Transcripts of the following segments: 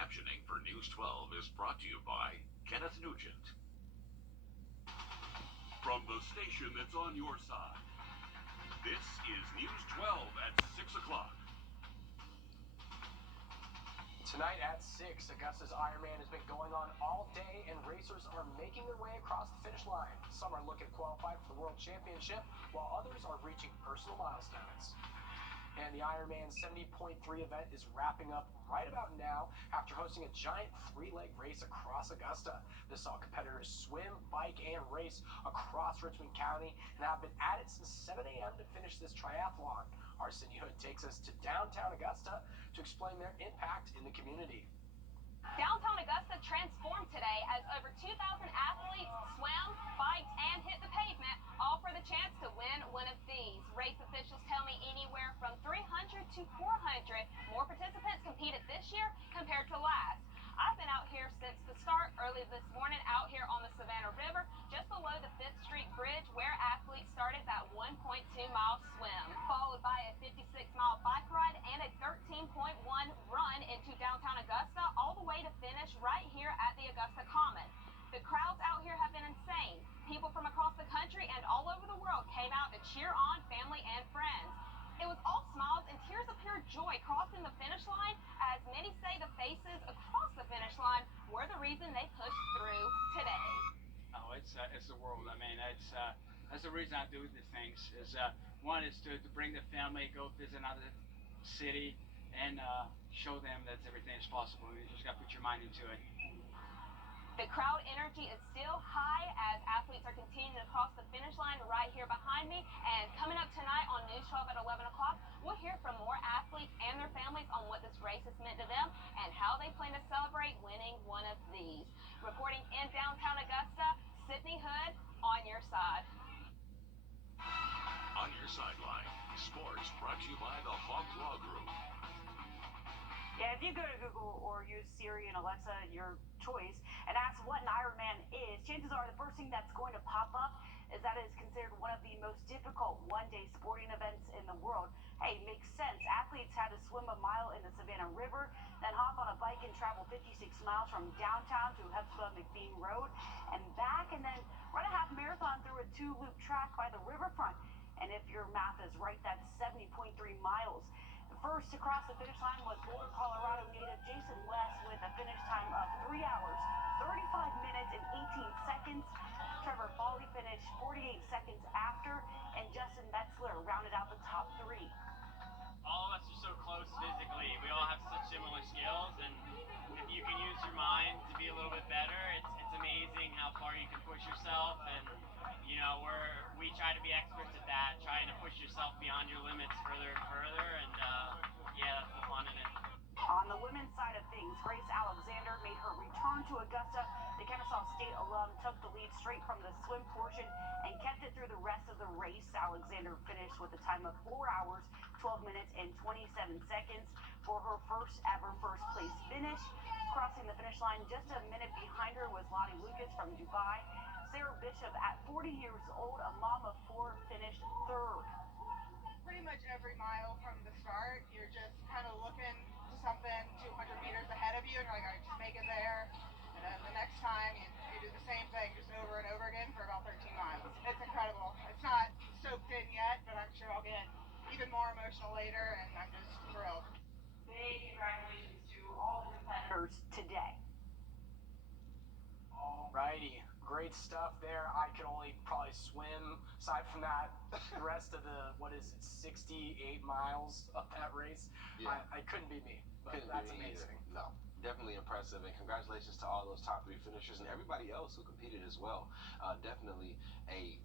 captioning for News 12 is brought to you by Kenneth Nugent. From the station that's on your side, this is News 12 at 6 o'clock. Tonight at 6, Augusta's Ironman has been going on all day, and racers are making their way across the finish line. Some are looking to qualify for the World Championship, while others are reaching personal milestones. And the Ironman 70.3 event is wrapping up right about now after hosting a giant three-leg race across Augusta. This saw competitors swim, bike, and race across Richmond County and have been at it since 7 a.m. to finish this triathlon. Our Cindy Hood takes us to downtown Augusta to explain their impact in the community. Downtown Augusta transformed today as over 2,000 athletes swam, biked, and hit the pavement, all for the chance to win one of these. Race officials tell me anywhere from 300 to 400 more participants competed this year compared to last. I've been out here since the start early this morning, out here on the Savannah River, just below the 5th Street Bridge, where athletes started that 1.2-mile swim, followed by a 56-mile bike ride and a 13.1 run into downtown Augusta, all the way to finish right here at the Augusta Common. The crowds out here have been insane. People from across the country and all over the world came out to cheer on family and friends. It was all smiles and tears of pure joy crossing the finish line, as many say the faces across the finish line were the reason they pushed through today. Oh, it's the world. I mean, that's the reason I do these things. One is to bring the family, go visit another city, and show them that everything is possible. You just got to put your mind into it. The crowd energy is still high as athletes are continuing to cross the finish line right here behind me. And coming up tonight on News 12 at 11 o'clock, we'll hear from more athletes and their families on what this race has meant to them and how they plan to celebrate winning one of these. Reporting in downtown Augusta, Sydney Hood, on your side. On your sideline, sports brought to you by the Hawk Law Group. Yeah, if you go to Google or use Siri and Alexa, your choice, and ask what an Ironman is, chances are the first thing that's going to pop up is that it is considered one of the most difficult one-day sporting events in the world. Hey, makes sense. Athletes had to swim a mile in the Savannah River, then hop on a bike and travel 56 miles from downtown to Hepzibah McBean Road and back, and then run a half marathon through a 2-loop track by the riverfront. And if your math is right, that's 70.3 miles. First to cross the finish line was Boulder, Colorado native Jason West with a finish time of 3 hours, 35 minutes, and 18 seconds. Trevor Foley finished 48 seconds after, and Justin Metzler rounded out the top 3. All of us are so close physically. We all have such similar skills, and if you can use your mind to be a little bit better, it's amazing how far you can push yourself. And you know, we try to be experts at that, trying to push yourself beyond your limits further and further, and yeah, that's the fun in it. On the women's side of things, Grace Alexander made her return to Augusta. The Kennesaw State alum took the lead straight from the swim portion and kept it through the rest of the race. Alexander finished with a time of 4 hours, 12 minutes, and 27 seconds for her first ever first place finish. Crossing the finish line just a minute behind her was Lottie Lucas from Dubai. Sarah Bishop, at 40 years old, a mom of 4, finished 3rd. Pretty much every mile from the start, you're just kind of looking to something 200 meters ahead of you, and you're like, all right, just make it there. And then the next time, you do the same thing just over and over again for about 13 miles. It's incredible. It's not soaked in yet, but I'm sure I'll get even more emotional later, and I'm just thrilled. Big congratulations to all the competitors today. Alrighty, great stuff there. I could only probably swim. Aside from that, the rest of the, 68 miles of that race, yeah. I couldn't be me, but couldn't that's be me amazing. Either. No, definitely impressive, and congratulations to all those top 3 finishers and everybody else who competed as well. Definitely a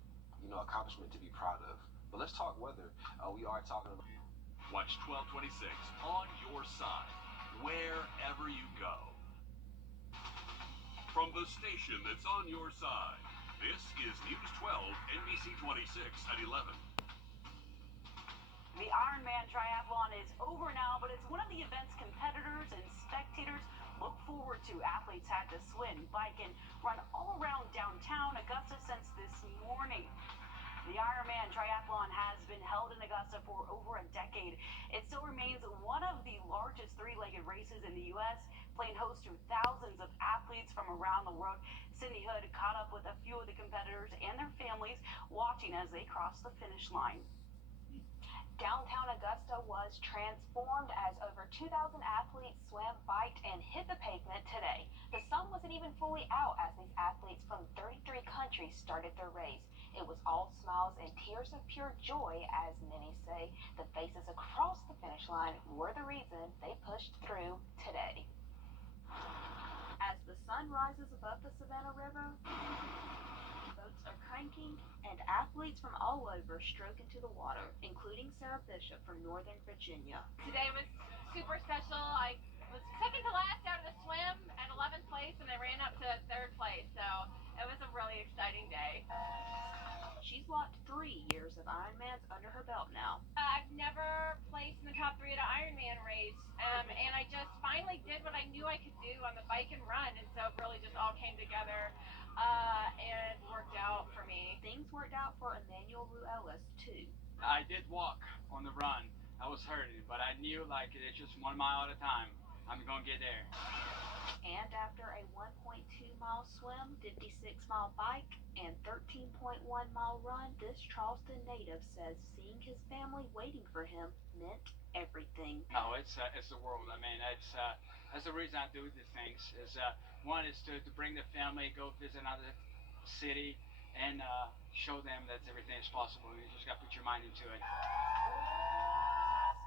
accomplishment to be proud of. But let's talk weather. We are talking about. Watch 1226 on your side, wherever you go. From the station that's on your side, this is News 12, NBC 26 at 11. The Ironman triathlon is over now, but it's one of the event's competitors and spectators look forward to. Athletes had to swim, bike, and run all around downtown Augusta since this morning. The Ironman triathlon has been held in Augusta for over a decade. It still remains one of the largest 3-legged races in the U.S., Playing host to thousands of athletes from around the world, Cindy Hood caught up with a few of the competitors and their families watching as they crossed the finish line. Downtown Augusta was transformed as over 2,000 athletes swam, biked, and hit the pavement today. The sun wasn't even fully out as these athletes from 33 countries started their race. It was all smiles and tears of pure joy, as many say. The faces across the finish line were the reason they pushed through today. As the sun rises above the Savannah River, boats are cranking and athletes from all over stroke into the water, including Sarah Bishop from Northern Virginia. Today was super special. I was second to last out of the swim at 11th place, and I ran up to 3rd place, so it was a really exciting day. She's locked 3 years of Ironmans under her belt now. I've never placed in the top 3 at an Ironman race, and I just finally did what I knew I could do on the bike and run, and so it really just all came together and worked out for me. Things worked out for Emmanuel Ruelas too. I did walk on the run. I was hurting, but I knew like it's just 1 mile at a time. I'm gonna get there. And after a 1.2-mile swim, 56-mile bike, and 13.1-mile run, this Charleston native says seeing his family waiting for him meant everything. No, it's the world. I mean, that's the reason I do these things. Is one is to bring the family, go visit another city, and show them that everything is possible. You just got to put your mind into it.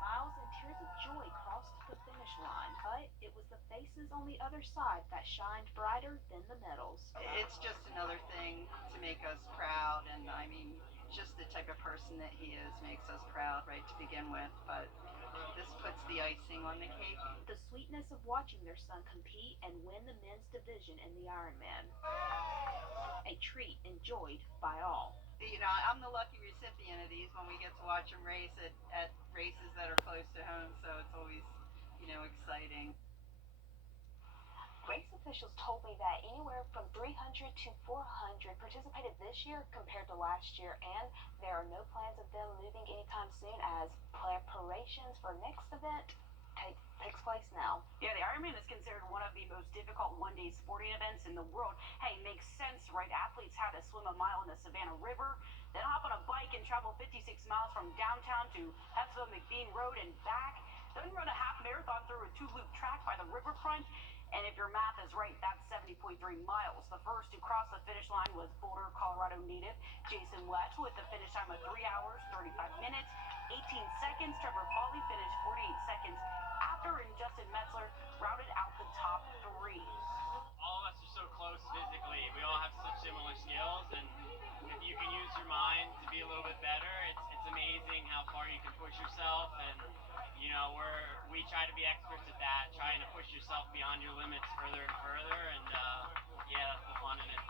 Smiles and tears of joy crossed the finish line, but it was the faces on the other side that shined brighter than the medals. It's just another thing to make us proud, and I mean, just the type of person that he is makes us proud right to begin with, but this puts the icing on the cake. The sweetness of watching their son compete and win the men's division in the Ironman. A treat enjoyed by all. You know, I'm the lucky recipient of these when we get to watch him race at races that are close to home, so it's always, you know, exciting. Race officials told me that anywhere from 300 to 400 participated this year compared to last year, and there are no plans of them moving anytime soon as preparations for next event takes place now. Yeah, the Ironman is considered one of the most difficult one-day sporting events in the world. Hey, makes sense, right? Athletes had to swim a mile in the Savannah River, then hop on a bike and travel 56 miles from downtown to Heffsville McBean Road and back, then run a half marathon through a 2-loop track by the riverfront. And if your math is right, that's 70.3 miles. The first to cross the finish line was Boulder, Colorado native Jason Letch with a finish time of 3 hours, 35 minutes, 18 seconds. Trevor Foley finished 48 seconds after, and Justin Metzler rounded out the top 3. All of us are so close physically. We all have such similar skills, and if you can use your mind to be a little bit better, it's amazing how far you can push yourself. And you know, we try to be experts at that, trying to push yourself beyond your limits further and further, and yeah, that's the fun in it.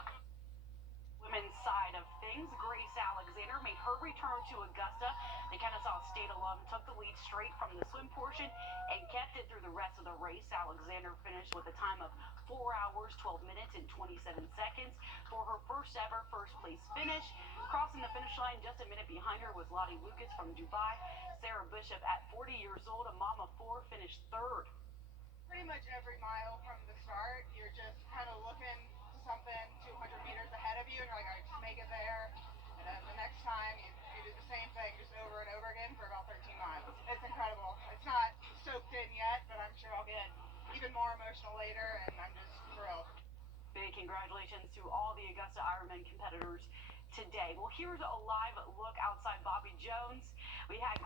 Women's side of things, Grace Alexander made her return to Augusta. The Kennesaw State alum took the lead straight from the swim portion and kept it through the rest of the race. Alexander finished with a time of 4 hours, 12 minutes, and 27 seconds for her first ever first place finish. Crossing the finish line just a minute behind her was Lottie Lucas from Dubai. Sarah Bishop, at 40 years old, a mom of 4, finished 3rd. Pretty much every mile from the start, you're just kind of looking to something 200 meters ahead of you, and you're like, I just make it there. And then the next time, you do the same thing just over and over again for about 13 miles. It's incredible. It's not soaked in yet, but I'm sure I'll get even more emotional later, and I'm just thrilled. Big congratulations to all the Augusta Ironman competitors today. Well, here's a live look outside Bobby Jones. We had